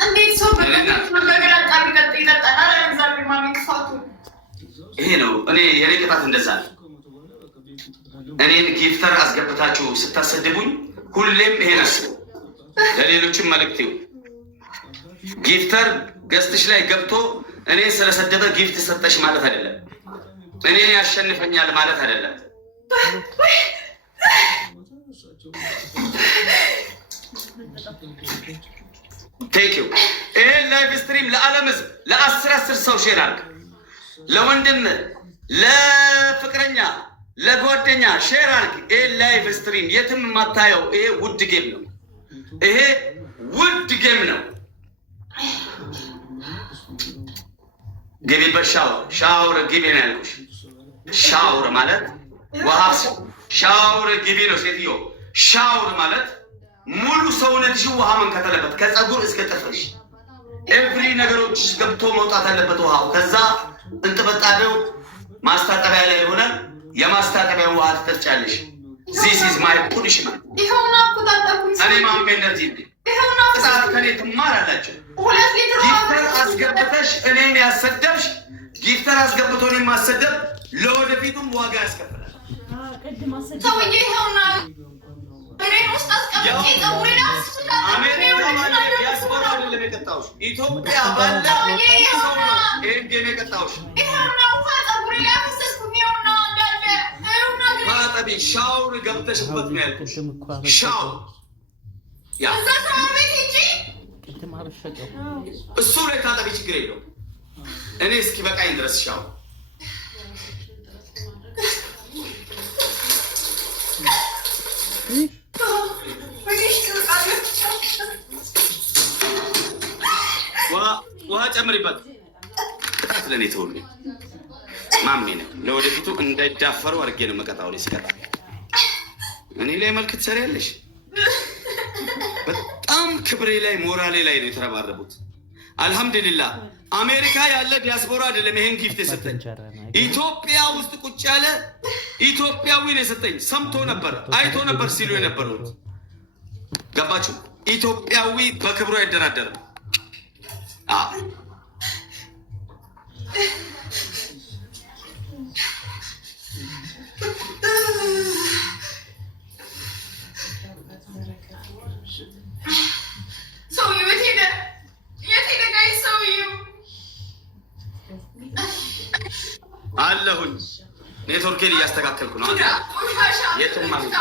እንዴት ሰው በገገላ ጣሪ ቀጥ ይጠጣል? አረ እግዚአብሔር ማሚ ክፋቱ ይሄ ነው። እኔ የኔ ቅጣት እንደዛ ነው። እኔን ጊፍተር አስገብታችሁ ስታሰድቡኝ ሁሌም ይሄ ነው። ለሌሎችም መልእክቴው ጊፍተር ገስትሽ ላይ ገብቶ እኔ ስለሰደበ ጊፍት ሰጠሽ ማለት አይደለም። እኔ ያሸንፈኛል ማለት አይደለም። ቴክ ዩ ይሄ ላይቭ ስትሪም ለዓለም ህዝብ ለ10 ሰው ሼር አድርግ። ለወንድም ለፍቅረኛ ለጓደኛ ሼር አድርግ። ይሄ ላይቭ ስትሪም የትም የማታየው ይሄ ውድ ጌም ነው። ይሄ ውድ ጌም ነው። ግቢበት ሻወር ግቢ ነው ያልኩሽ። ሻወር ማለት ውሃ ሻወር ግቢ ነው ሴትዮ። ሻወር ማለት ሙሉ ሰውነትሽ ውሃ መንከት አለበት፣ ከፀጉር እስከ ጥፍርሽ ኤቭሪ ነገሮች ገብቶ መውጣት አለበት ውሃው። ከዛ እንጥበጣቢው ማስታጠቢያ ላይ ይሆናል። የማስታጠቢያ ውሃ ትጠጫለሽ። ዚስ ኢዝ ማይ ፑኒሽመንት። ይሄውና አቆጣጣኩኝ። እኔ ማሜ እንደዚህ እንዴ ይሄውና ቅጣት ከኔ ትማራላችሁ። ጊፍተር አስገብተሽ እኔን ያሰደብሽ፣ ጊፍተር አስገብቶ እኔን ማሰደብ ለወደፊቱም ዋጋ ያስከፍላል። ሰውዬ ይሄውና ብሬን ውስጥ አስቀምጬ ፀጉሬን ኢትዮጵያ ባለ ሰው ነው ይሄን ጌም የቀጣሁሽ። ይሄውና ውሃ ፀጉሬ ላይ አፈሰስኩኝ። ይሄውና እንዳለ ይሄውና ማጠቢ ሻወር ገብተሽበት ነው ያልኩሽ። ሻወር ያ እዛ ሻወር ቤት ሂጂ እሱ ላይ ታጠቢ፣ ችግር የለውም። እኔ እስኪ በቃኝ ድረስ ሻወር ውሃ ጨምሪበት። ቅጣት ለእኔ ተውልኝ። ማሜ ነው ለወደፊቱ እንዳይዳፈሩ አድርጌ ነው መቀጣው። ላይ ሲቀጣ እኔ ላይ መልክ ትሰሪያለሽ። በጣም ክብሬ ላይ ሞራሌ ላይ ነው የተረባረቡት። አልሐምዱሊላህ አሜሪካ ያለ ዲያስፖራ አይደለም ይሄን ጊፍት የሰጠኝ። ኢትዮጵያ ውስጥ ቁጭ ያለ ኢትዮጵያዊ ነው የሰጠኝ። ሰምቶ ነበር አይቶ ነበር ሲሉ የነበሩት ገባችሁ? ኢትዮጵያዊ በክብሩ አይደራደርም። አለሁኝ ኔትወርኬን እያስተካከልኩ ነው። የትም ማለት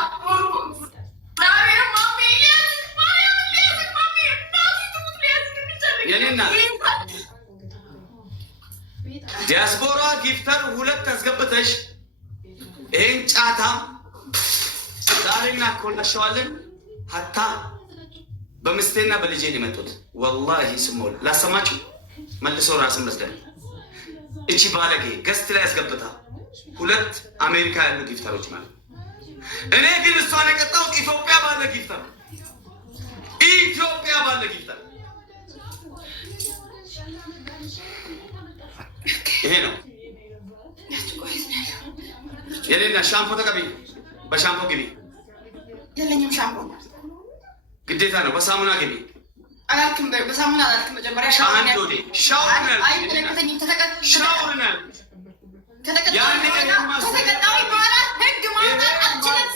የኔና ዲያስፖራ ጊፍተር 2 አስገብተሽ ይሄን ጫታ ዛሬና ኮላሻዋለን። ሀታ በምስቴና በልጄ ነው የመጡት። ወላሂ ስሞል ላሰማችሁ መልሰው ራስን መስደል እቺ ባለጌ ገስት ላይ ያስገብታ 2 አሜሪካ ያሉ ጊፍተሮች ማለት። እኔ ግን እሷን የቀጣሁት ኢትዮጵያ ባለ ጊፍተር፣ ኢትዮጵያ ባለ ጊፍተር ይሄ ነው የኔና ሻምፖ ተቀቢ። በሻምፖ ግቢ። የለኝም ሻምፖ ግዴታ ነው። በሳሙና ግቢ። አላልክም በሳሙና አላልክም። መጀመሪያ ሻወር ነው ከተቀጣዊ በኋላ ህግ ማውጣት አልችልም።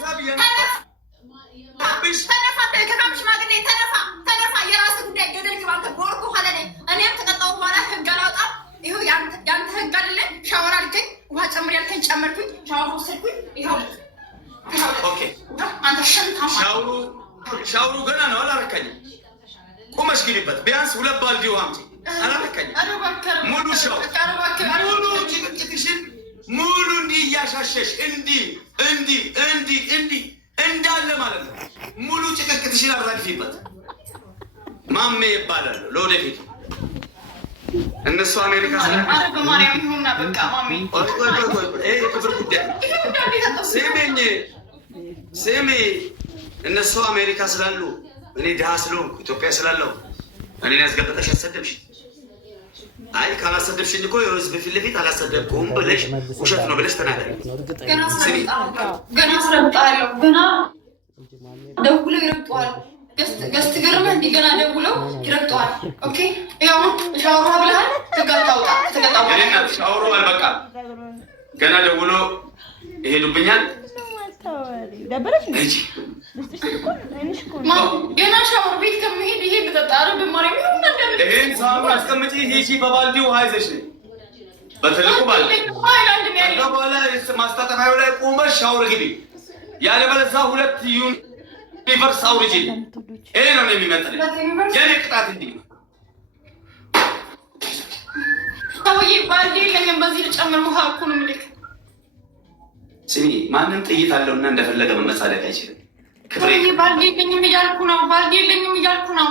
ተነፋ የራስ ጉዳይ ገደል ግባ። ቦርኩ ኋላ ላይ እኔም ተቀጣው በኋላ ህግ አላውጣም። ይኸው ያንተ ህግ አይደለም። ሻወር አልከኝ፣ ውሃ ጨምር ያልከኝ ጨመርኩኝ፣ ሻወር ወሰድኩኝ። ይኸው ኦኬ። አንተ ሻወሩ ገና ነው አላረካኝም። ቁመሽ ግቢበት። ቢያንስ 2 ባልዲ ውሃ አምጪ። አላረካኝም። ሙሉ ሙሉ ጭቅጭቅሽን ሙሉ እንዲህ እያሻሸሽ እንዲህ እንዳለ ማለት ነው። ሙሉ ጭቅጭቅሽን አራግፊበት። ማሜ ይባላል ለወደፊት እነሱ አሜሪካ ስሜ እነሱ አሜሪካ ስላሉ እኔ ድሃ ስለሆንኩ ኢትዮጵያ ስላለው እኔን ያስገብተሽ አሰደብሽ። አይ ካላሰደብሽኝ እኮ የህዝብ ፊት ለፊት አላሰደብኩም ብለሽ ውሸት ነው ብለሽ ተናገሪ። ገና አስረግጣለሁ። ገና ደውለው ይረግጠዋል። ገስት ገርመህ እንዲህ ገና ደውለው ይረግጠዋል። ኦኬ ሻወሩ አልበቃ ገና ደውሎ ይሄዱብኛል። ደበረሽ እንጂ ገና ሻወር ቤት ከመሄድ ይሄ በተጣረ በማርያም ይሁን እንደምን ይሄን ሳሙና አስቀምጪ ሂጂ በባልዲ ውሃ ይዘሽ በትልቁ ባልዲ በኋላ ማስታጠቢያው ላይ ቆመሽ ሻወር ግቢ። ያለበለዚያ ሁለት ዩኒቨርስ አውርጂ። ይሄ ነው የሚመጥነው የኔ ቅጣት እንዲህ ነው። ሰውዬ ባልዲ የለኝም በዚህ ልጨምር ውሃ እኮ ነው የምልክ። ስሚ ማንም ጥይት አለውና እንደፈለገ መመጻደቅ አይችልም። ሰውዬ ባልዲ የለኝም እያልኩ ነው። ባልዲ የለኝም እያልኩ ነው።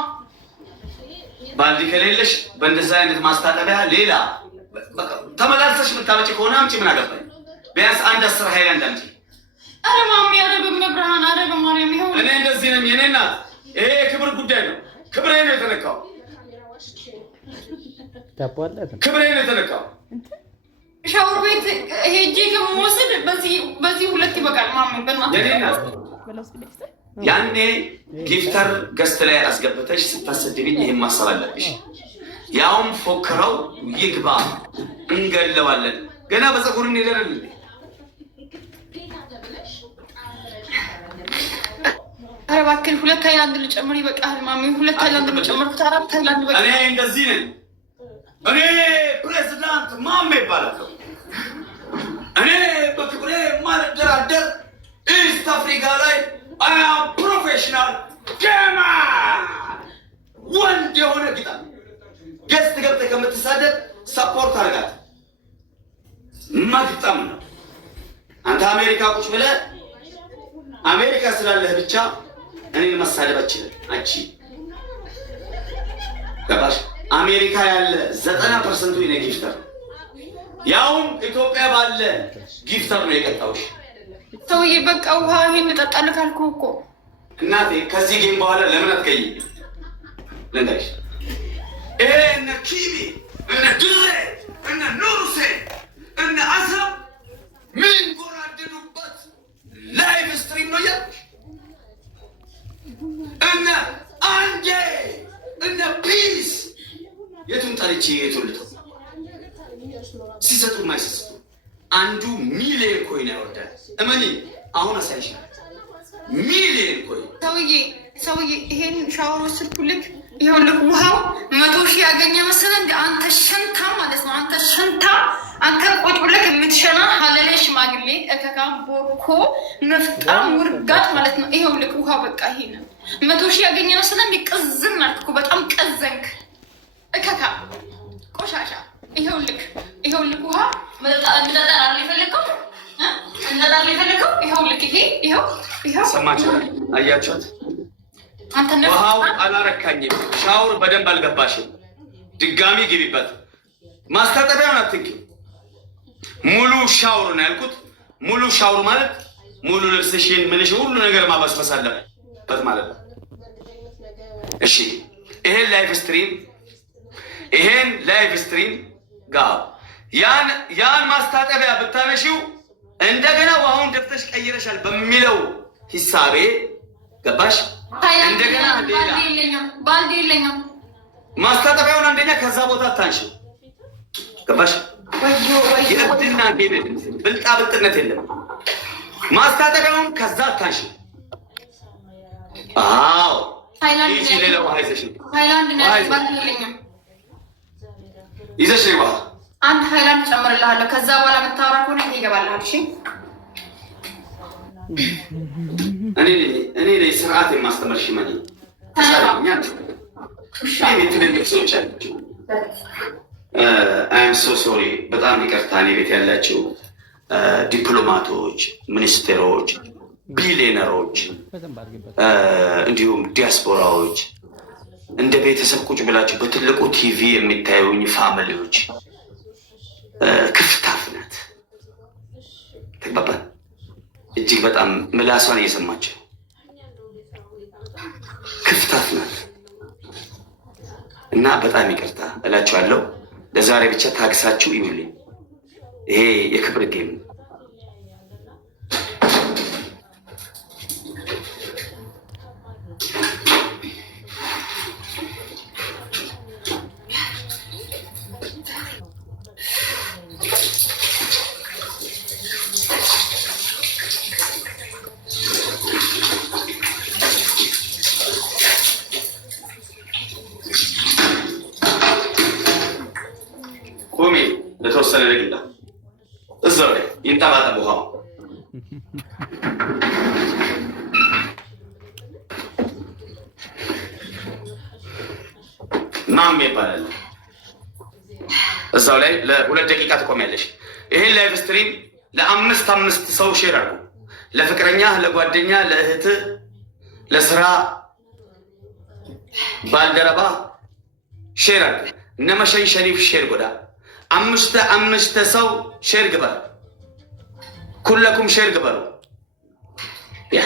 ባልዲ ከሌለሽ በእንደዛ አይነት ማስታጠቢያ ሌላ ተመላልሰሽ የምታመጪ ከሆነ አምጪ። ምን አገባኝ? ቢያንስ 10 ሃይላንድ አምጪ። ኧረ ማሚ፣ ኧረ በመብርሃን፣ ኧረ በማርያም ይሁን። እኔ እንደዚህ ነኝ። የኔ እናት ይሄ የክብር ጉዳይ ነው። ክብሬ ነው የተነካው። ክብሬ ነው የተነካው። ሻወር ቤት ሄጄ ከመወስድ በዚህ ሁለት ይበቃል ማሚ። በእናትህ የኔ እናት ያኔ ጊፍተር ገስት ላይ አስገብተሽ ስታሰድብኝ ይሄን ማሰብ አለብሽ። ያውም ፎክረው ይግባ እንገለዋለን። ገና በፀጉር እንሄዳለን። ኧረ እባክህ ሁለት ሃይላንድ ልጨምር ይበቃል ማሚ። ሁለት ሃይላንድ ልጨምር፣ 4 ሃይላንድ ይበቃል። እኔ እንደዚህ ነኝ። እኔ ፕሬዝዳንት ማሜ ይባላለሁ። እኔ በክብሬ ማልደራደር ኢስት አፍሪካ ላይ አያም ፕሮፌሽናል ገማ ወንድ የሆነ ጌታ ገስት ገብተህ ከምትሳደብ ሰፖርት አድርጋት መግጠም ነው። አንተ አሜሪካ ቁጭ ብለህ አሜሪካ ስላለህ ብቻ እኔን መሳደብ አችልም። ገባሽ? አሜሪካ ያለ 90% የኔ ጊፍተር ያውም ኢትዮጵያ ባለ ጊፍተር ነው የቀጣውሽ። ሰውዬ በቃ ውሃ ይሄን እጠጣለሁ ካልኩህ እኮ እናቴ ከዚህ ጌም በኋላ ለምን አትገኝ? ለንዳሽ እነ ኪቢ እነ ድሬ እነ ኑሩሴ እነ አሰብ ምን ጎራደዱበት ላይቭ ስትሪም ነው ያልኩሽ። እነ አንዴ እነ ፒስ የቱን ጠልቼ የቱን ልተው? ሲሰጡ ማይሰስቱ አንዱ ሚሊዮን ኮይን ያወርዳል። እመኒ አሁን አሳይሻለሁ። ሚሊዮን ኮይን ሰውዬ ይሄን ሻወር ወስድኩልክ። ይኸውልህ ውሃው 100,000 ያገኘ መሰለህ እንደ አንተ ሸንታ ማለት ነው። አንተ ሸንታ አንተ ቁጭ ብለህ የምትሸና ሀለሌ ሽማግሌ እከካ ቦርኮ ነፍጣም ውርጋት ማለት ነው። ይኸውልህ ውሃ በቃ ይሄ ነው 100,000 ያገኘ መሰለህ እንደ ቅዝን አልክ እኮ በጣም ቀዘንክ እከካ ቆሻሻ። ይኸውልህ ውሃ መጠጣ አለ የፈለከው እንደዳለ የፈለከው ይኸውልህ ይኸው ሰማችሁ? አያችሁት? ውሃው አላረካኝም። ሻወር በደንብ አልገባሽም። ድጋሚ ግቢበት። ማስታጠቢያውን አትንኪው። ሙሉ ሻወር ነው ያልኩት። ሙሉ ሻወር ማለት ሙሉ ልብስሽን ምንሽን ሁሉ ነገር ማበስበስ አለበት ማለት ነው። እሺ ይሄን ላይቭ ስትሪም ጋር ያን ማስታጠቢያ ብታነሺው እንደገና ውሃውን ደፍተሽ ቀይረሻል በሚለው ሂሳቤ ገባሽ? እንደገና ባልዲ የለኝም። ማስታጠቢያውን አንደኛ ከዛ ቦታ አታንሺ። ገባሽ? የእብድና ጌብ ብልጣ ብልጥነት የለም። ማስታጠቢያውን ከዛ አታንሺ። አዎ ይቺ ሌላ ውሃ ይዘሽ ይዘሽ ነው ውሃ አንድ ሃይላንድ ጨምርልሃለሁ። ከዛ በኋላ የምታወራ ከሆነ ይገባልሃል። እሺ እኔ ላይ ስርዓት የማስተምርሽ መኒ ትልልቅ ሰዎች አላቸው። አይም ሶ ሶሪ በጣም ይቅርታ። እኔ ቤት ያላቸው ዲፕሎማቶች፣ ሚኒስቴሮች፣ ቢሊዮነሮች እንዲሁም ዲያስፖራዎች እንደ ቤተሰብ ቁጭ ብላችሁ በትልቁ ቲቪ የሚታዩኝ ፋሚሊዎች ክፍታፍ ናት። ተግባባን? እጅግ በጣም ምላሷን እየሰማቸው ክፍታፍ ናት እና በጣም ይቅርታ እላችኋለሁ። ለዛሬ ብቻ ታግሳችሁ ይውልኝ። ይሄ የክብር ጌም ነው። ቁሚ ለተወሰነ ደቂቃ እዛው ላይ ይንጠባጠብ ውሃው። ማም ይባላል። እዛው ላይ ለ2 ደቂቃ ትቆሚያለሽ። ይሄን ላይቭ ስትሪም ለ5 ሰው ሼር አድርጉ። ለፍቅረኛ፣ ለጓደኛ፣ ለእህት፣ ለስራ ባልደረባ ሼር አድርጉ። ነመሸን ሸሪፍ ሼር ጎዳ 5 ሰው ሼር ግበር። ኩለኩም ሼር ግበሩ። ያ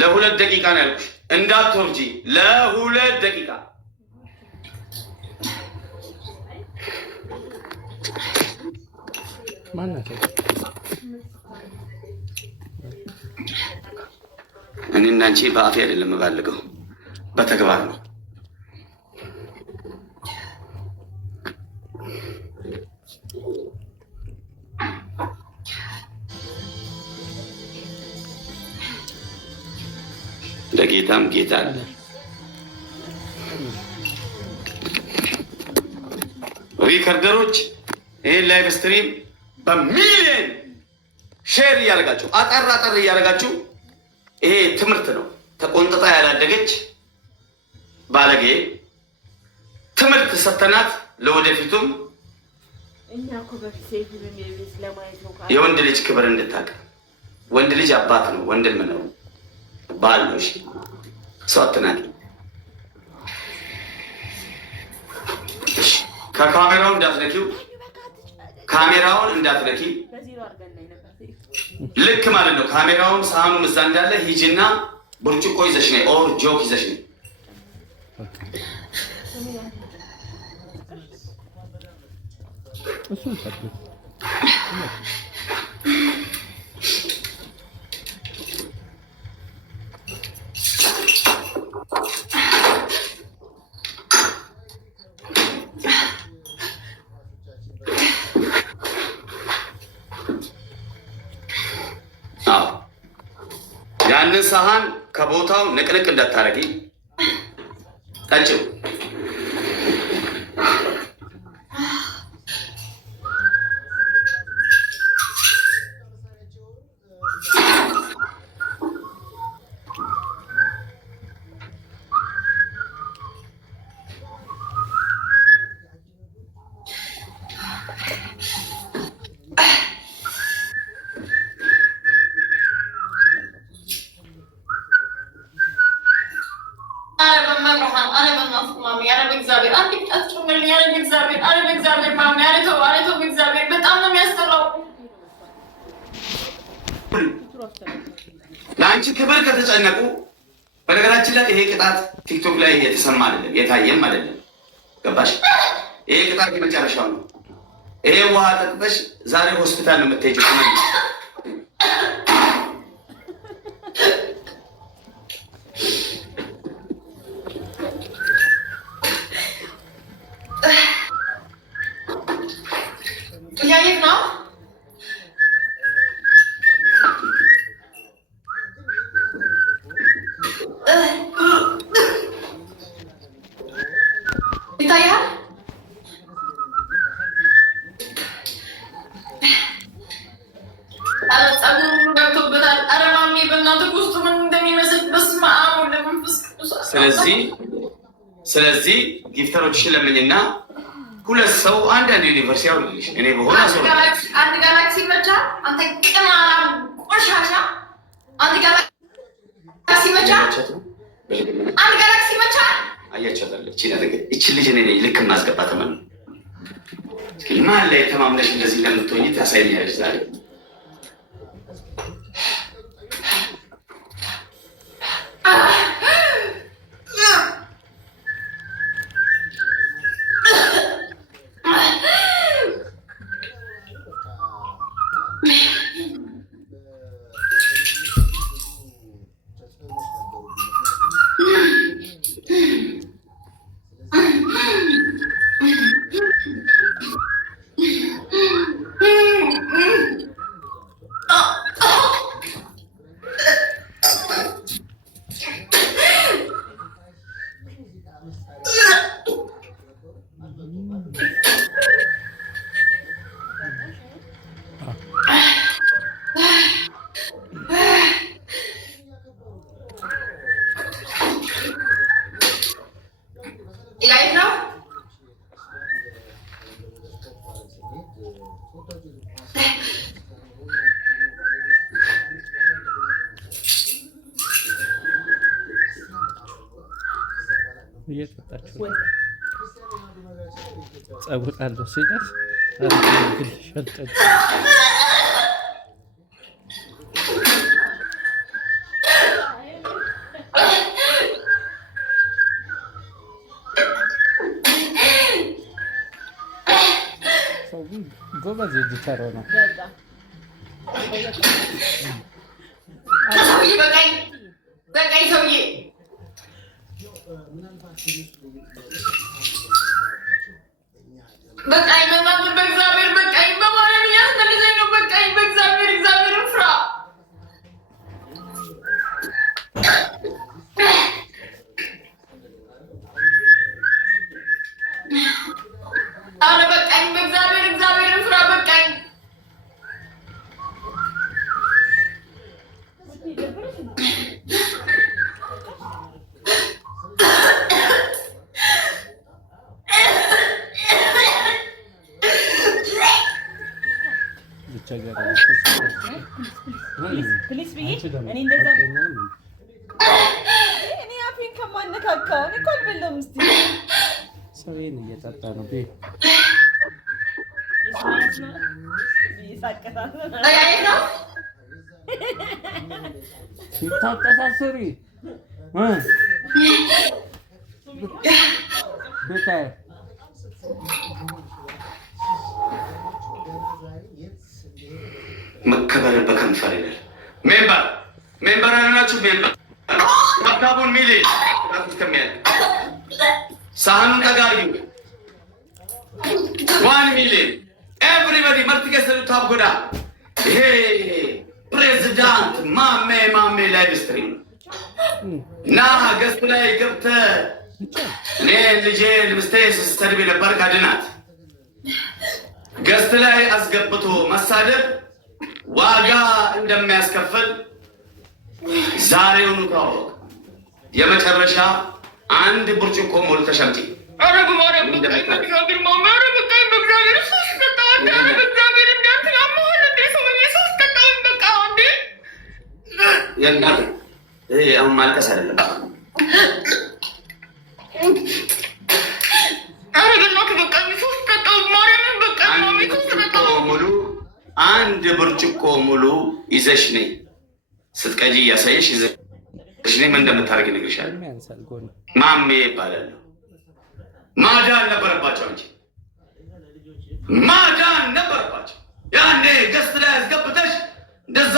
ለ2 ደቂቃ ነው ያልኩሽ። እንዳትወርጂ ለ2 ደቂቃ። እኔ እና አንቺ በአፌ አይደለም የምባልገው በተግባር ነው። ለጌታም ጌታ አለ። ሪከርደሮች ይህን ላይቭ ስትሪም በሚሊየን ሼር እያደረጋችሁ አጠር እያደረጋችሁ፣ ይሄ ትምህርት ነው። ተቆንጥጣ ያላደገች ባለጌ ትምህርት ሰተናት ለወደፊቱም የወንድ ልጅ ክብር እንድታውቅ። ወንድ ልጅ አባት ነው፣ ወንድም ነው፣ ባል ነው። እሺ ሰው አትናቂ። ከካሜራው እንዳትነኪው፣ ካሜራውን እንዳትነኪ። ልክ ማለት ነው። ካሜራውን ሳህኑም እዛ እንዳለ ሂጂና ብርጭቆ ይዘሽ ነይ፣ ኦር ጆክ ይዘሽ ነይ። ያንን ሳህን ከቦታው ንቅንቅ እንዳታረጊ፣ ጠጪው። ለአንቺ ክብር ከተጨነቁ፣ በነገራችን ላይ ይሄ ቅጣት ቲክቶክ ላይ የተሰማ አይደለም የታየም አይደለም። ገባሽ? ይሄ ቅጣት የመጨረሻው ነው። ይሄ ውሃ ጠጥተሽ ዛሬ ሆስፒታል ነው የምትሄጂው። እያየት ነው ይታያል። ኧረ ፀጉሩ ገብቶበታል። ኧረ ማሜ በእናትህ ውስጡ ምን እንደሚመስል በስመ አብ ወወልድ ወመንፈስ ቅዱስ። ስለዚህ ጊፍተሮችሽን ለምኝና 2 ሰው አንዳንድ ዩኒቨርሲቲ አውልልሽ። እኔ በሆነ አንድ ጋላክሲ መቻ አንተ ቅማላ ቆሻሻ። አንድ ጋላክሲ መቻ አያቸዋለች። ይቺ ልጅ እኔ ነኝ ልክ ማስገባ ተመኑ። ማን ላይ ተማምነሽ እንደዚህ ለምትሆኝ ታሳይኛለሽ ዛሬ። እየጠጣችሁ ጸጉር አለው ሲደርስ ሸጠች ጎበዝ እጅተረው ነው በቃኝ ሰውዬ በቃኝ በእግዚአብሔር በቃኝ በማርያም እያስመልሰኝ ነው በቃኝ በእግዚአብሔር እግዚአብሔርን ፍራ አረ በቃኝ በእግዚአብሔር እግዚአብሔርን ፍራ በቃኝ ሰውዬን እየጠጣ ነው ሲታጠሳስሪ መከበርን በከንፈር ይላል። ሜምበር አለናችሁ። ሜምበር ታብታቡን ሚሊ ከሚያል ሳህኑን ጠጋርጊው 1 ሚሊዮን ኤቭሪባዲ መርት ገሰሉ ታብ ጎዳ ይሄ ፕሬዚዳንት ማሜ ላይቭ ስትሪም ና ገስት ላይ ገብተህ እኔ ልጄ ልምስቴ ስትሰድብ ነበር ካድናት ገስት ላይ አስገብቶ መሳደብ ዋጋ እንደሚያስከፍል ዛሬውኑ ታወቅ። የመጨረሻ አንድ ብርጭቆ ሞልተሽ አምጪ። አረ በማርያም በእግዚአብሔር ማማረ በቃኝ በእግዚአብሔር ሶስት ተጣጣ በእግዚአብሔር እንዳትል አማለ እንደ ሰውዬ ሶስት ተጣጣ በቃ እንዴ የእናት አሁን ማልቀስ አይደለም። አረ በእናትህ በቃኝ ሶስት ተጣጣ ማርያምን በቃ ማሚ ሶስት ተጣጣ ሙሉ አንድ ብርጭቆ ሙሉ ይዘሽ ነይ። ስትቀጂ እያሳየሽ ይዘሽ ነይ። ምን እንደምታደርጊ እነግርሻለሁ። ማሜ ይባላል። ማዳን ነበረባቸው እንጂ ማዳን ነበረባቸው። ያኔ ገስት ላይ አስገብተሽ እንደዛ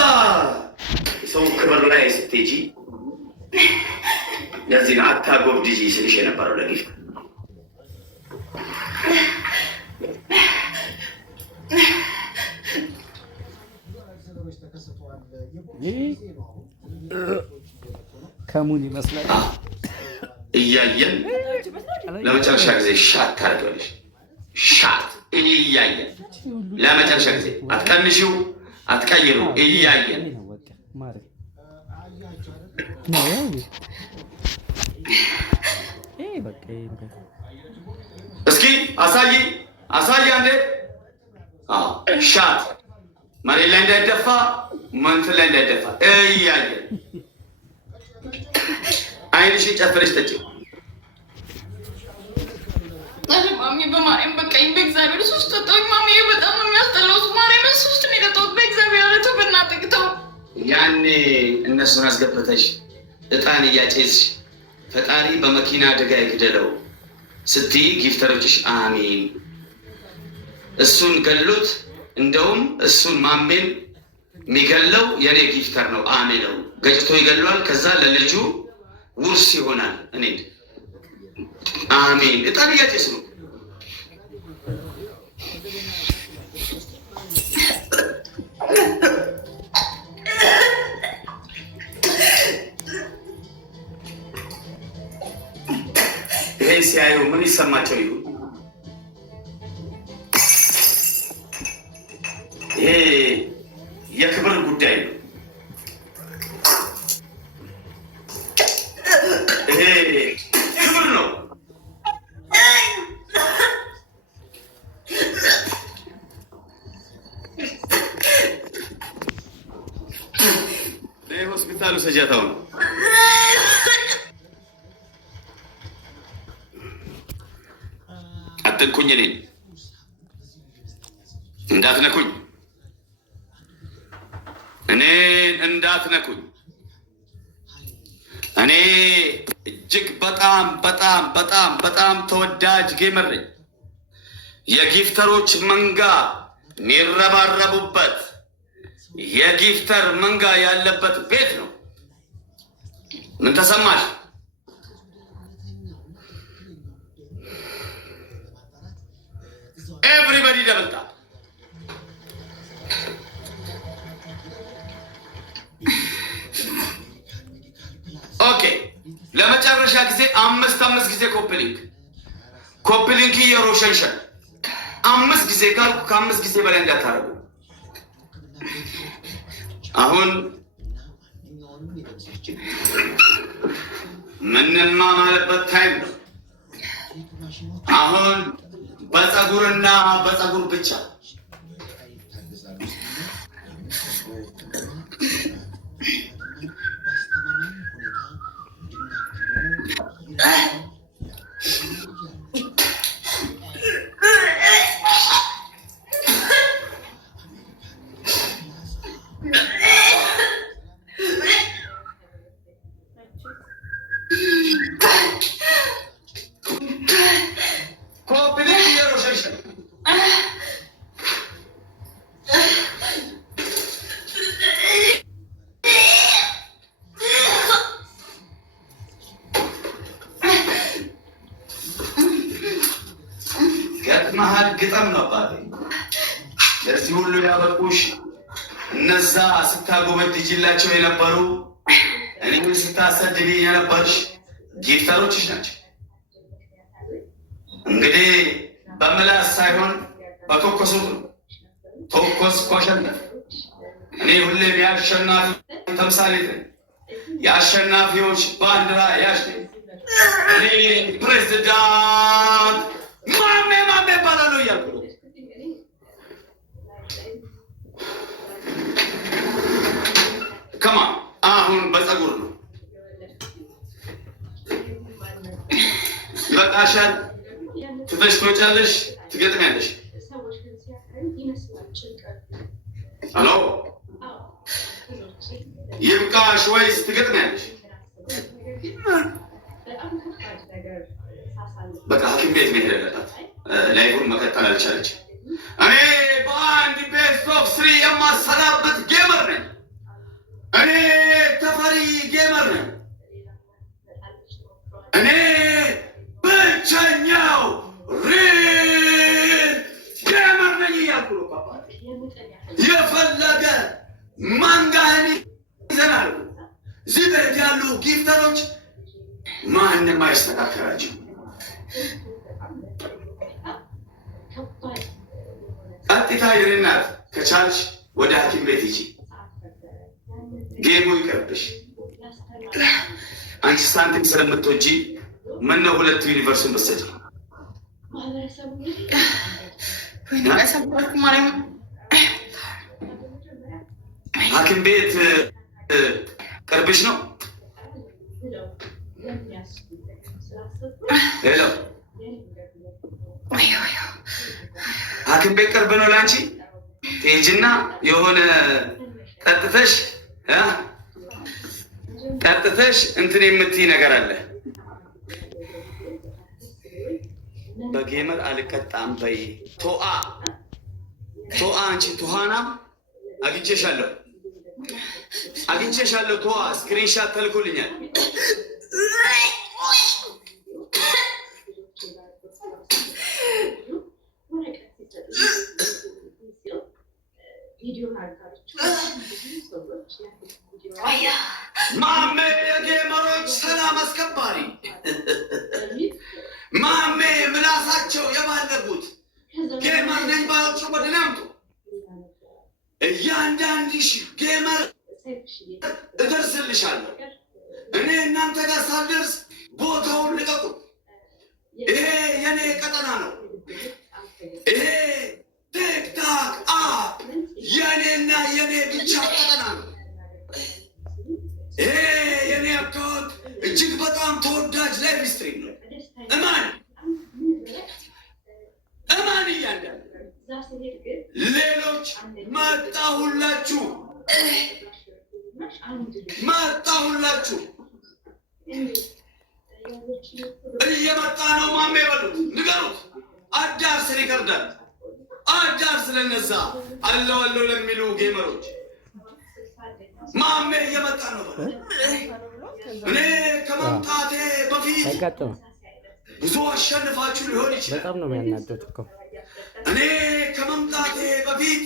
ሰው ክብር ላይ ስትሄጂ ለዚህ አታጎብድጂ ስልሽ የነበረው ለጊዜ ከሙን ይመስላል። እያየን ለመጨረሻ ጊዜ ሻት ታደርጊዋለሽ። ሻት እያየን ለመጨረሻ ጊዜ አትቀንሺው፣ አትቀይሩ። እያየን እስኪ አሳይ አንዴ። ሻት መሬት ላይ እንዳይደፋ፣ መንት ላይ እንዳይደፋ እያየን አይንሽን ጨፍረሽ ጠጪው። ማሚ በማርያም በቃኝ በእግዚአብሔር ሶስት ተጣጣ ማሚ በጣም ነው የሚያስጠላው። ማርያም ሶስት ነው የጠጣሁት በእግዚአብሔር አለቶ በእናትህ ያኔ እነሱን አስገብተሽ እጣን እያጨስሽ ፈጣሪ በመኪና አደጋ ይግደለው ስትይ ጊፍተሮችሽ አሜን እሱን ገሉት። እንደውም እሱን ማሜን የሚገለው የኔ ጊፍተር ነው አሜን ነው ገጭቶ ይገሏል። ከዛ ለልጁ ውርስ ይሆናል። እኔ አሜን እጣን እያጨስ ነው። ይሄ ሲያዩ ምን ይሰማቸው ይሁን? ይሄ የክብር ጉዳይ ነው። ይሄ ክብር ነው። ሆስፒታሉ ሰጃታው ነው። አትንኩኝ፣ እኔን እንዳትነኩኝ፣ እኔን እንዳትነኩኝ። እኔ እጅግ በጣም በጣም በጣም በጣም ተወዳጅ ጌመር ነኝ። የጊፍተሮች መንጋ የሚረባረቡበት የጊፍተር መንጋ ያለበት ቤት ነው። ምን ተሰማሽ? ኤቭሪባዲ ደብልታ ኦኬ። ለመጨረሻ ጊዜ አምስት ጊዜ ኮፕሊንክ የሮሸንሸን 5 ጊዜ ካልኩ ከ5 ጊዜ በላይ እንዳታረጉ። አሁን ምንማ ማለበት ታይም ነው። አሁን በፀጉርና በፀጉር ብቻ መሀል ግጠም ነው አባቴ። ለዚህ ሁሉ ያበቁሽ እነዛ ስታጎበድጂላቸው የነበሩ እኔም ስታሰድቢ የነበርሽ ጊፍተሮችሽ ናቸው። እንግዲህ በምላስ ሳይሆን በተኮሱ ተኮስ ኮሸነፍ። እኔ ሁሌም የአሸናፊ ተምሳሌት ነኝ። የአሸናፊዎች ባንዲራ ያዥ ነኝ። እኔ ፕሬዝዳንት ማሜ ባላለው እያልኩ ነው። ከማ አሁን በፀጉር ነው። ይበቃሻል። ትተሽ ትወጫለሽ፣ ትገጥሚያለሽ። ሄሎ ይብቃሽ ወይስ ትገጥሚያለሽ? በቃ ሐኪም ቤት መሄድ አለባት። ላይፉን መቀጠል አልቻለች። እኔ በአንድ ቤስት ኦፍ 3 የማሰናበት ጌመር ነኝ። እኔ ተፈሪ ጌመር ነኝ። እኔ ብቸኛው ሪል ጌመር ነኝ እያልኩ ነው። ፓፓ የፈለገ ማንጋኒ ይዘናሉ። እዚህ ቤት ያሉ ጊፍተሮች ማንም አይስተካከላቸው። ቀጥታ ይርናት ከቻልሽ ወደ ሐኪም ቤት ሂጂ። ጌሙ ይቀርብሽ። አንቺ ሳንቲም ስለምትወጂ ምን ነው 2 ዩኒቨርሲቲ መስጠት ሐኪም ቤት ቅርብሽ ነው? ሄሎ ሐኪም ቤት ቅርብ ነው ላንቺ? ትሄጂና የሆነ ጠጥተሽ እንትን የምትይ ነገር አለ። በጌመር አልቀጣም በይ። ቶአ አንቺ ቱሃና አግኝቼሻለሁ። ቶአ ስክሪንሻት ተልኮልኛል። ማሜ የጌመሮች ሰላም አስከባሪ፣ ማሜ ምላሳቸው የባለጉት ጌመር ነኝ ባዮቹ ወደናምጡ። እያንዳንድሽ ጌመር እደርስልሻለሁ። እኔ እናንተ ጋር ሳልደርስ ቦታውን ልቀቁ። ይሄ የኔ ቀጠና ነው። ይሄ ቲክታክ አፕ የኔና የኔ ብቻ ቀጠና ነው። ይሄ የኔ አካውንት እጅግ በጣም ተወዳጅ ላይቭ ስትሪም ነው። እማን መጣሁላችሁ እየመጣ ነው ማሜ በሉት ንገሩት አዳርስ ይከርዳል አዳርስ ለነዛ አለው ለሚሉ ጌመሮች ማሜ እየመጣ ነው እኔ ከመምጣቴ በፊት ብዙ አሸንፋችሁ ሊሆን ይችላል በጣም ነው የሚያናደድ እኮ እኔ ከመምጣቴ በፊት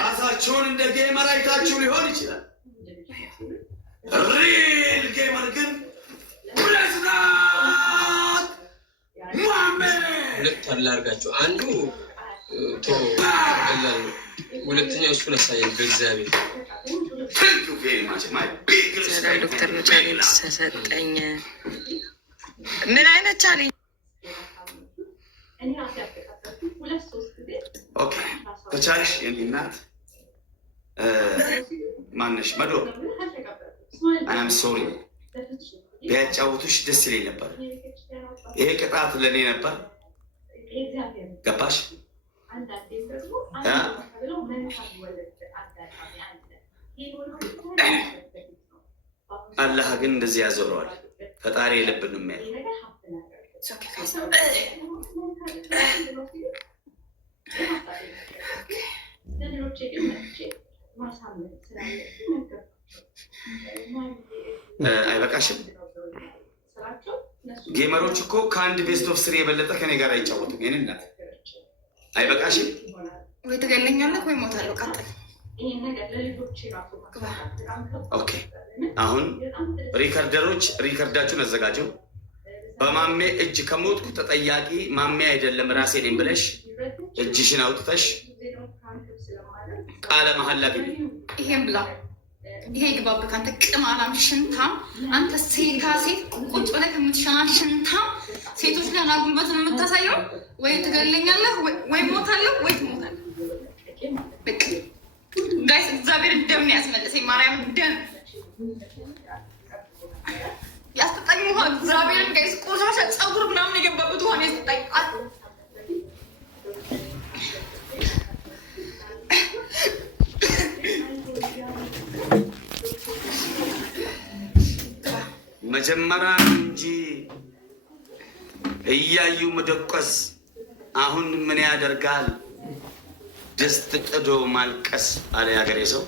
ራሳቸውን እንደ ጌመር አይታችሁ ሊሆን ይችላል ሪል ጌመር ግን ፕሬዝዳንት ማሜ ሁለት አላርጋቸው አንዱ ተቀላል ሁለተኛው እሱ ለሳየን በእግዚአብሔር ዶክተር ቻሌንጅ ተሰጠኝ ምን አይነት ቻሌንጅ ኦኬ ተቻልሽ የኔ እናት ማነሽ መዶ አም ሶሪ ቢያጫውቱሽ ደስ ይለኝ ነበር ይሄ ቅጣት ለእኔ ነበር ገባሽ አላህ ግን እንደዚህ ያዞረዋል ፈጣሪ የልብን ነው የሚያይ አይበቃሽም ጌመሮች እኮ ከአንድ ቤስት ኦፍ ስሪ የበለጠ ከኔ ጋር አይጫወቱም የኔ እናት አይበቃሽም ወይ ትገለኛለህ ወይ ሞታለሁ ቀጥል ኦኬ አሁን ሪከርደሮች ሪከርዳችሁን አዘጋጁ በማሜ እጅ ከሞትኩ ተጠያቂ ማሜ አይደለም ራሴ ነኝ ብለሽ እጅሽን አውጥተሽ ቃለ መሐላ ግቢ ይሄን ብላ ይሄ ግባብክ አንተ ቅማላም ሽንታም አንተ ሴታ ሴት ቁጭ ብለህ የምትሸና ሽንታም ሴቶች ላይ አጉልበት ነው የምታሳየው ወይ ትገለኛለህ ወይ ሞታለህ ወይ ትሞታለህ በቃ ጋይስ እግዚአብሔር ደም ያስመልሰኝ ማርያም ደም ያስጠጣኝ ውሃ እግዚአብሔርን ጋይስ ቆሻሻ ፀጉር ምናምን የገባበት ውሃ ነው ያስጠጣኝ መጀመሪያ እንጂ እያዩ መደቆስ አሁን ምን ያደርጋል ደስት ጥዶ ማልቀስ አለ ያገሬ ሰው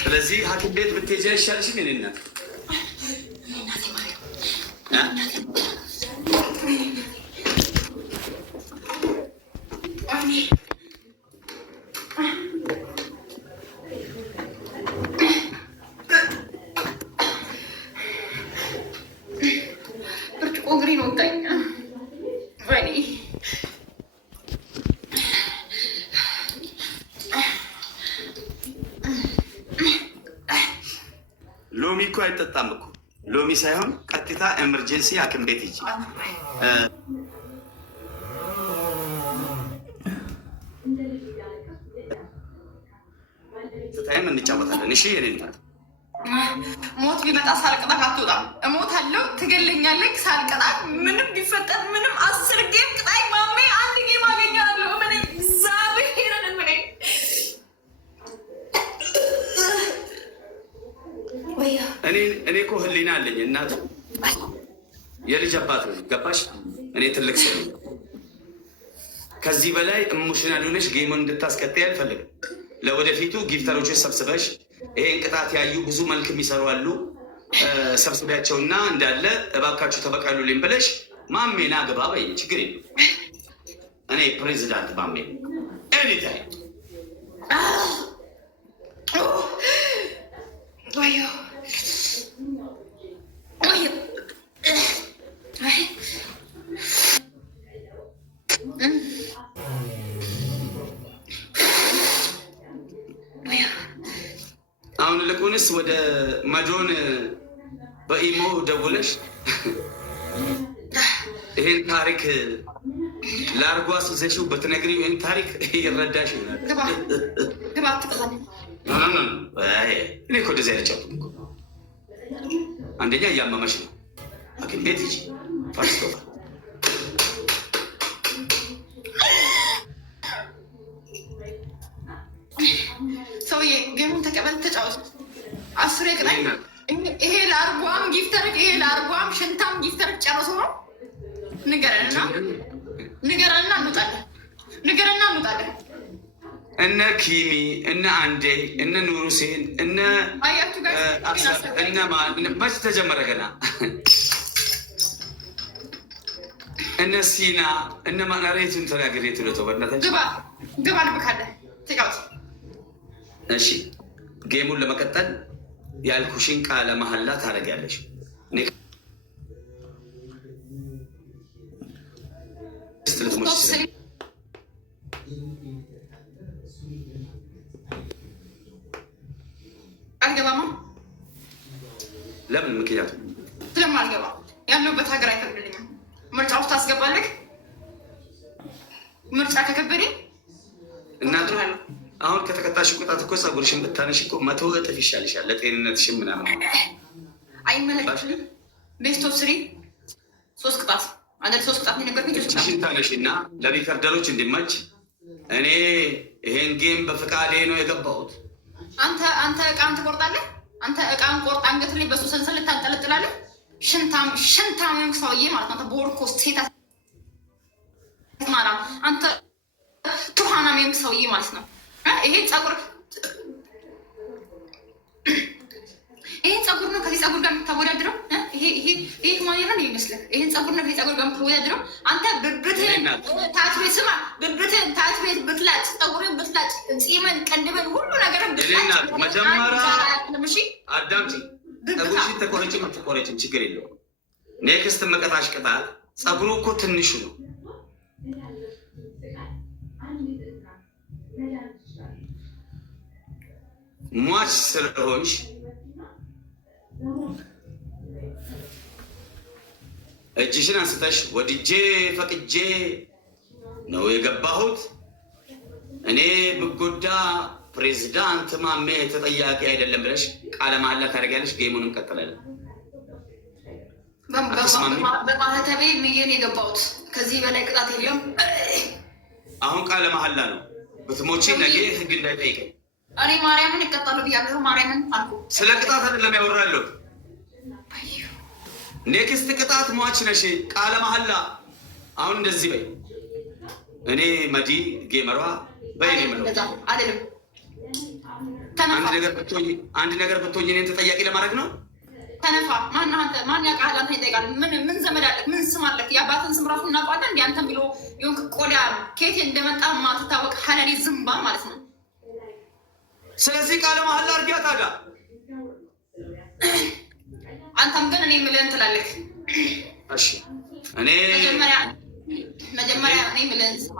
ስለዚህ ሐኪም ቤት ብትሄጂ አይሻልሽም የኔ እናት ሎሚ እኮ አይጠጣም እኮ ሎሚ ሳይሆን ቀጥታ ኤመርጀንሲ ሐኪም ቤት ሂጂ ታይም እንጫወታለን እሺ የኔ እናት ሞት ቢመጣ ሳልቀጣት አትወጣም እሞታለሁ ትገለኛለህ ሳልቀጣት ምንም ቢፈጠር ምንም 10 ጌም ቅጣይ ማሜ አንድ ጌም አገኛለሁ ምን እግዚአብሔርን ምን እኔ እኮ ህሊና አለኝ እናት የልጅ አባት ነው ገባሽ እኔ ትልቅ ሰው ከዚህ በላይ ኢሞሽናል ሆነሽ ጌሙን እንድታስቀጥይ አልፈልግም ለወደፊቱ ጊፍተሮችን ሰብስበሽ ይሄን ቅጣት ያዩ ብዙ መልክ የሚሰሩ አሉ ሰብስቢያቸውና እንዳለ እባካችሁ ተበቀሉልኝ ብለሽ ማሜና ግባ በይ ችግር የለም እኔ ፕሬዚዳንት ማሜ ኤኒታይም ወዮ አሁን ልቁንስ ወደ መዶን በኢሞ ደውለሽ ይሄን ታሪክ ላርጓ ስዘሽው በትነግሪ ይሄን ታሪክ ይረዳሽ ይሆናል እኔ እኮ እንደዚህ አይቻልም አንደኛ እያመመሽ ነው ሐኪም ቤት ሂጂ ፈርሶታል። ሰውዬ ጌሙን ተቀበል፣ ተጫወት። 10 ቅናይ ይሄ ለአርጓም ጊፍተር፣ ይሄ ለአርጓም ሽንታም ጊፍተር ጨርሶ ነው። ንገረንና እንውጣለን። ንገረንና እንውጣለን። እነ ኪሚ እነ አንዴ እነ ኑር ሁሴን እነ መች ተጀመረ ገና እነ ሲና እነ ማናሬቱን ተናገር የትለቶ በእናታችን ግባ ልብካለ ተጫወት። እሺ ጌሙን ለመቀጠል ያልኩሽን ቃለ መሐላ ታደርጊያለሽ። አልገባማ። ለምን? ምክንያቱ ስለማልገባ ያለሁበት ሀገር አይፈቅድልኝም። ምርጫ ውስጥ ታስገባለህ። ምርጫ ከከበደኝ እናቱ አሁን ከተቀጣሽ ቅጣት እኮ ፀጉርሽን ብታነሽ እኮ 100 እጥፍ ይሻልሻል። ለጤንነትሽም ምናምን አይመለከትሽም። ቤስት ኦፍ 3 3 ቅጣት አይደል? 3 ቅጣት ነገርኩኝ። ሽን ታነሽ እና ለሪከርደሮች እንዲመች እኔ ይሄን ጌም በፍቃዴ ነው የገባሁት። አንተ እቃን ትቆርጣለህ። አንተ እቃን ቆርጣ አንገት ላይ በሱ ሰንሰለት ታንጠለጥላለህ። ሽንታም ሰውዬ ማለት ነው። ቦርኮስ ሴታ ማራ አንተ ቱሃና ሜም ሰውዬ ማለት ነው። ይሄ ፀጉር ነው ከዚህ ፀጉር ጋር የምታወዳድረው። ይሄ ማኔራ ነው ይመስልህ? ይሄን ፀጉር ነው ከዚህ ፀጉር ጋር የምታወዳድረው አንተ። ብብትህን ታች ቤት ስማ፣ ብብትህን ታች ቤት ብትላጭ፣ ፀጉርን ብትላጭ፣ ፂምን፣ ቅንድብን፣ ሁሉ ነገርን ብትላጭ፣ መጀመሪያ አዳምጪ። ፀጉርሽን ተቆረጭም አትቆረጭም ችግር የለውም። ኔክስት መቀጣሽ ቅጣት ፀጉሩ እኮ ትንሹ ነው። ሟች ስለሆንሽ እጅሽን አንስተሽ ወድጄ ፈቅጄ ነው የገባሁት። እኔ ብጎዳ ፕሬዝዳንት ማሜ ተጠያቂ አይደለም ብለሽ ቃለ መሐላ ታደርጊያለሽ። ጌሙንም ቀጥላለን። በማህተቤ ምዬን የገባሁት ከዚህ በላይ ቅጣት የለም። አሁን ቃለ መሐላ ነው። ብትሞቺ ነገ ህግ እንዳይጠይቀኝ እኔ ማርያምን እቀጣለሁ ብያለሁ። ማርያምን አልኩ። ስለ ቅጣት አይደለም ያወራለሁ። ኔክስት ቅጣት ሟች ነሽ። ቃለ መሐላ አሁን እንደዚህ በይ። እኔ መዲ ጌመሯ በይ ነው አይደለም። አንድ ነገር ብትሆኝ እኔን ተጠያቂ ለማድረግ ነው። ተነፋ። ማነው አንተ? ማን ያውቃል? አንተ ይጠይቃል። ምን ዘመድ አለህ? ምን ስም አለህ? የአባትን ስም ራሱ እናውቀዋለን። እንደ አንተን ብሎ የሆንክ ቆዳ ከየት እንደመጣ ማትታወቅ ሀለሌ ዝምባ ማለት ነው። ስለዚህ ቃለ መሐላ አድርጊያ ታዲያ። አንተም ግን እኔ የምልህን ትላለህ። እሺ እኔ መጀመሪያ እኔ የምልህን ስማ።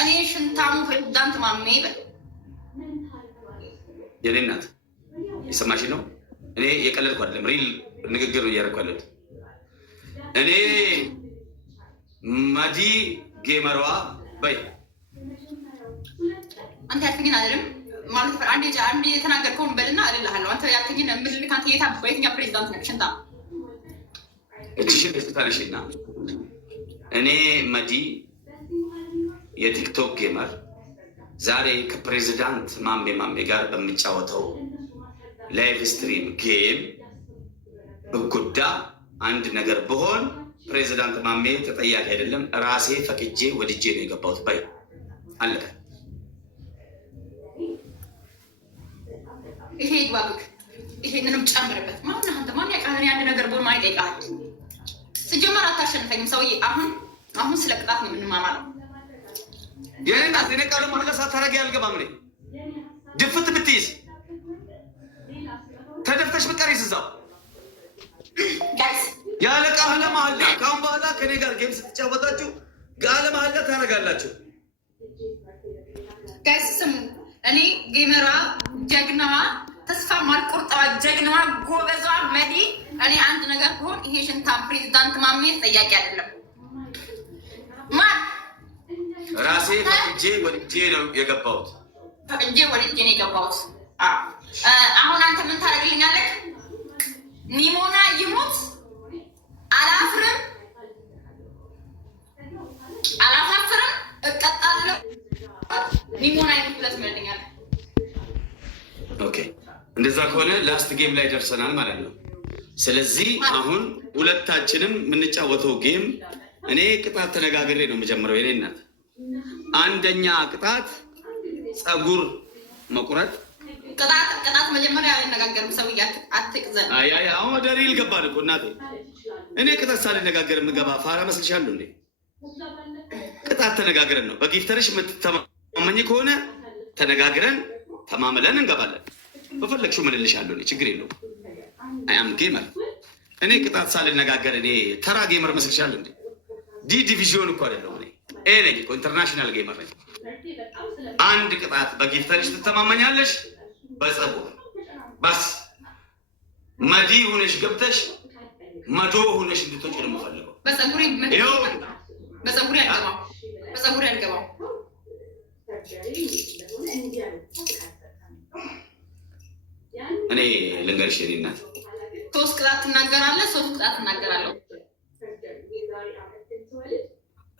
እኔ ሽንታሙ ፕሬዝዳንት ማሜ በል። የኔ እናት የሰማሽ ነው። እኔ የቀለድኩ አይደለም፣ ሪል ንግግር ነው እያደረኩ ያለሁት። እኔ መዲ ጌመሯ በይ። አንተ ያልከኝን አይደለም ማለት አንዴ የተናገርከውን በልና እልልሃለሁ። አንተ ያልከኝን ምልልክ አንተ በየትኛው ፕሬዚዳንት ነህ? ሽንታ እጅሽን ደስታነሽና እኔ መዲ የቲክቶክ ጌመር ዛሬ ከፕሬዚዳንት ማሜ ጋር በሚጫወተው ላይቭ ስትሪም ጌም ብጎዳ አንድ ነገር ብሆን ፕሬዚዳንት ማሜ ተጠያቂ አይደለም። ራሴ ፈቅጄ ወድጄ ነው የገባሁት። ባይ አለቀ። ይሄ ይግባብክ። ይሄንንም ጨምርበት። ማን አንተ? ማን ያውቃል? አንድ ነገር ብሆን ማን ይጠይቃል? ስጀመር አታሸንፈኝም ሰውዬ። አሁን ስለ ቅጣት ነው የምንማማለው። የኔና እኔ ቃለ መሐላ ሳታረጊ አልገባም። እኔ ድፍት ብትይዝ ተደፍተሽ ብትቀሪስ እዛው ያለ ቃለ መሐላ። ካሁን በኋላ ከኔ ጋር ጌም ስትጫወታችሁ ቃለ መሐላ ታደርጋላችሁ። ጋይስ ስሙ። እኔ ጌመሯ ጀግናዋ ተስፋ ማልቆርጠዋ ጀግናዋ ጎበዟ መዲ እኔ አንድ ነገር ብሆን ይሄ ሽንታ ፕሬዝዳንት ማሜ ተጠያቂ አይደለም። ማን ራሴ ፈቅጄ ወድጄ ነው የገባሁት። ፈቅጄ ወድጄ ነው የገባሁት። አሁን አንተ ምን ታደርግልኛለህ? ኒሞና ይሞት አላፍር እንደዛ ከሆነ ላስት ጌም ላይ ደርሰናል ማለት ነው። ስለዚህ አሁን ሁለታችንም የምንጫወተው ጌም እኔ ቅጣት ተነጋግሬ ነው የምጀምረው። የኔ እናት አንደኛ ቅጣት ፀጉር መቁረጥ። ቅጣት መጀመሪያ አልነጋገርም። ሰውዬ አትቅዘን። አሁን ወደ ሪል ገባን እኮ እናቴ። እኔ ቅጣት ሳልነጋገር የምገባ ፋራ መስልሻለሁ እንዴ? ቅጣት ተነጋግረን ነው። በጊፍተርሽ የምትተማመኝ ከሆነ ተነጋግረን ተማምለን እንገባለን። በፈለግሽው ምንልሻለሁ፣ ችግር የለውም። አያም ጌመር። እኔ ቅጣት ሳልነጋገር እኔ ተራ ጌመር መስልሻለሁ እንዴ? ዲቪዥን እኮ አይደለሁ እኔ ነኝ እኮ ኢንተርናሽናል ጌመር ነኝ። አንድ ቅጣት በጊፍተርሽ ትተማመኛለሽ፣ በፀጉር በስ መዲ ሁነሽ ገብተሽ መዶ ሁነሽ እንድትወጪ ነው የምፈልገው። በፀጉር ያልገባው እኔ ልንገርሽ የኔ እናት 3 ቅጣት ትናገራለህ፣ 3 ቅጣት እናገራለሁ።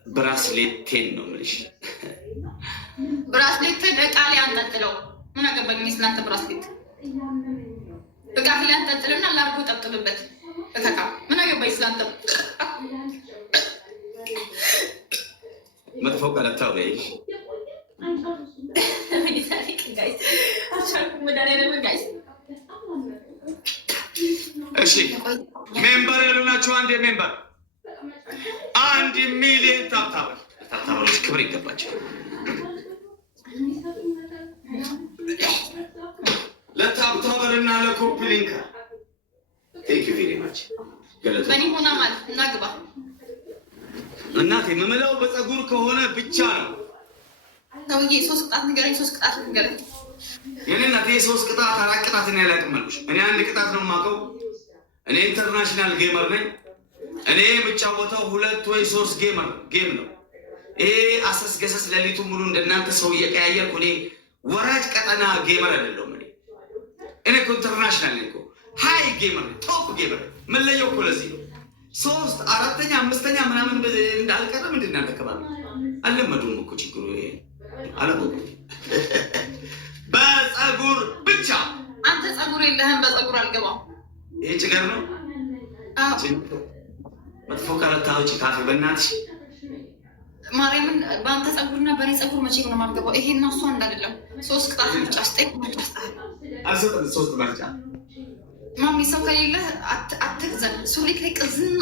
ብራስሌቴን ነው የምልሽ። ብራስሌትን እቃ ላይ አንጠልጥለው። ምን አገባኝ እኔ ስላንተ ብራስሌት። እቃ ላይ አንጠልጥልና ላርጎ ጠብጥብበት እቃ። ምን አገባኝ ስላንተ። መጥፎ ቃላት ታውሪያለሽ። እሺ ሜምበር ያሉናችሁ አንድ ሜምበር 1 ሚሊዮን ታብታቦች ክብር ይገባቸው። ለታብታበርና ለኮፒ ሊንክ ቴንክ ዩ ቬሪ ማች። በኔ ሆና ማለት እናግባ። እናቴ የምመላው በፀጉር ከሆነ ብቻ ነው። ሰውዬ 3 ቅጣት ንገረኝ፣ 3 ቅጣት ንገረኝ። የኔ እናቴ 3 ቅጣት 4 ቅጣት ነው ያላቅመልሽ። እኔ 1 ቅጣት ነው የማውቀው። እኔ ኢንተርናሽናል ጌመር ነኝ። እኔ የምጫወተው 2 ወይ 3 ጌም ነው። ይሄ አሰስ ገሰስ ሌሊቱ ሙሉ እንደናንተ ሰው እየቀያየርኩ እኔ ወራጅ ቀጠና ጌመር አይደለሁም። እኔ እኮ ኢንተርናሽናል ነኝ እኮ ሃይ ጌመር፣ ቶፕ ጌመር። ምን ለየው እኮ ለዚህ ነው 3 4ኛ 5ኛ ምናምን እንዳልቀረ ምንድን ነው አልተከባለ አለመዱም እኮ ችግሩ ይሄ አለመዱ። በፀጉር ብቻ አንተ ፀጉር የለህም፣ በፀጉር አልገባም። ይሄ ችግር ነው። መጥፎ ካለታዎች ካፌ በእናትሽ ማርያምን በአንተ ፀጉርና በእኔ ፀጉር መቼ ነው የማልገባው? ይሄና እሷ እንዳይደለም 3 ቅጣት ምርጫ ስጠኝ። አልሰጥም 3 ምርጫ። ማሚ ሰው ከሌለህ አትግዘን። ሱሪ ላይ ቅዝና